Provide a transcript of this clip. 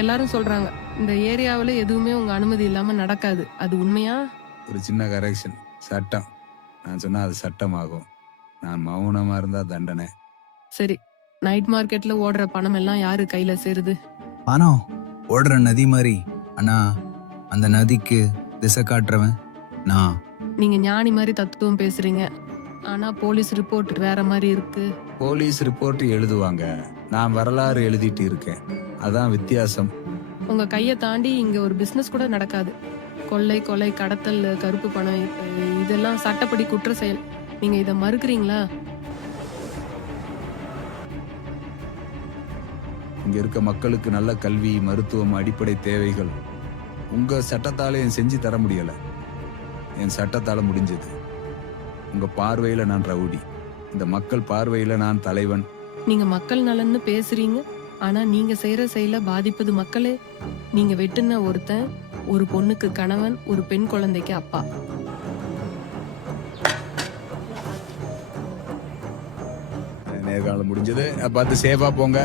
எல்லாரும் சொல்றாங்க இந்த ஏரியாவுல எதுவுமே உங்க அனுமதி இல்லாம நடக்காது. அது உண்மையா? ஒரு சின்ன கரெக்ஷன். சட்டம். நான் சொன்னா அது சட்டமாகும். நான் மௌனமா இருந்தா தண்டனை. சரி, நைட் மார்க்கெட்ல ஓடுற பணம் எல்லாம் யாரு கையில சேருது? பணம் ஓடுற நதி மாதிரி. ஆனா அந்த நதிக்கு திசை காட்டுறவன் நான். நீங்க ஞானி மாதிரி தத்துவம் பேசுறீங்க. ஆனா போலீஸ் ரிப்போர்ட் வேற மாதிரி இருக்கு. போலீஸ் ரிப்போர்ட் எழுதுவாங்க, நான் வரலாறு எழுதிட்டு இருக்கேன். அதான் வித்தியாசம். உங்க கையை தாண்டி இங்க ஒரு பிசினஸ் கூட நடக்காது. கொள்ளை, கொலை, கடத்தல், கருப்பு பணம் இதெல்லாம் சட்டப்படி குற்ற செயல். நீங்க இதை மறுக்கிறீங்களா? இங்க இருக்க மக்களுக்கு நல்ல கல்வி, மருத்துவம் அடிப்படை தேவைகள் உங்க சட்டத்தால என் செஞ்சு தர முடியல. என் சட்டத்தால முடிஞ்சது. உங்க பார்வையில நான் ரவுடி, இந்த மக்கள் பார்வையில நான் தலைவன். நீங்க மக்கள் நலன்னு பேசுறீங்க, ஆனா நீங்க செய்யற செயல பாதிப்பது மக்களே. நீங்க வெட்டுன ஒருத்தன் ஒரு பொண்ணுக்கு கணவன், ஒரு பெண் குழந்தைக்கு அப்பா. நேர்காணல் முடிஞ்சது. பார்த்து சேஃபா போங்க.